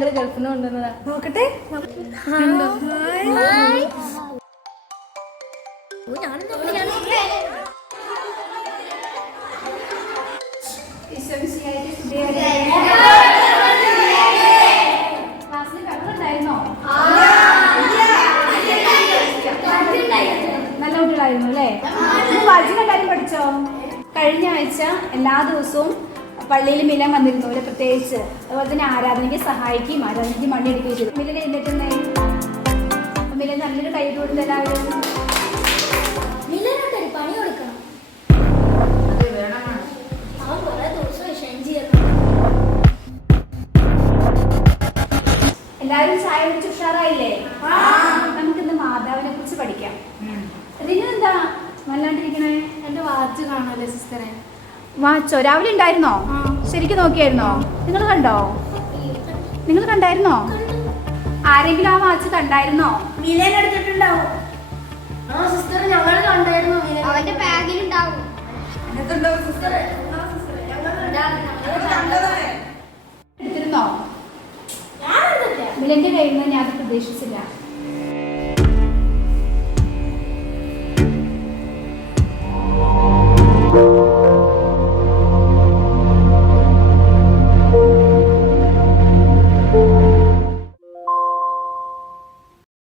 ഞങ്ങൾ ഗൾഫിൽ നിന്ന് കൊണ്ടുവന്നതാ. നോക്കട്ടെ. നല്ല കുട്ടികളായിരുന്നു അല്ലേ? വായിച്ചിന്റെ കാര്യം പഠിച്ചോ? കഴിഞ്ഞ ആഴ്ച എല്ലാ ദിവസവും പള്ളിയിൽ മിലൻ വന്നിരുന്നു. ഒരു പ്രത്യേകിച്ച് അതുപോലെ തന്നെ ആരാധനയ്ക്ക് സഹായിക്കുകയും ആരാധനയ്ക്ക് മണ്ണിയെടുക്കുകയും ചെയ്തു. മിലൻ എഴുന്നേറ്റുന്നേ. മിലൻ നല്ലൊരു കൈ കൊടുത്ത് എല്ലാവരും പണി കൊടുക്കണം. എല്ലാവരും ചായ കുടിച്ച് ഉഷാറായില്ലേ? നമുക്കിന്ന് മാതാവിനെ കുറിച്ച് പഠിക്കാം. ഇതിനെന്താ വല്ലാണ്ടിരിക്കണേ? എന്റെ വാച്ച് കാണാല്ലേ സിസ്റ്ററെ? വാച്ചോ? രാവിലെ ഉണ്ടായിരുന്നോ? ശരിക്കും നോക്കിയായിരുന്നോ? നിങ്ങൾ കണ്ടോ? നിങ്ങൾ കണ്ടായിരുന്നോ? ആരെങ്കിലും ആ വാച്ച് കണ്ടായിരുന്നോ? മിലൻ എടുത്തിട്ടുണ്ടാവും. സിസ്റ്റർ ഞങ്ങൾ കണ്ടായിരുന്നു. അവന്റെ ബാഗിലുണ്ടാവും. എടുത്തിരുന്നോ? മിലന്റെ കയ്യിൽ നിന്ന് ഞാൻ പ്രതീക്ഷിച്ചില്ല.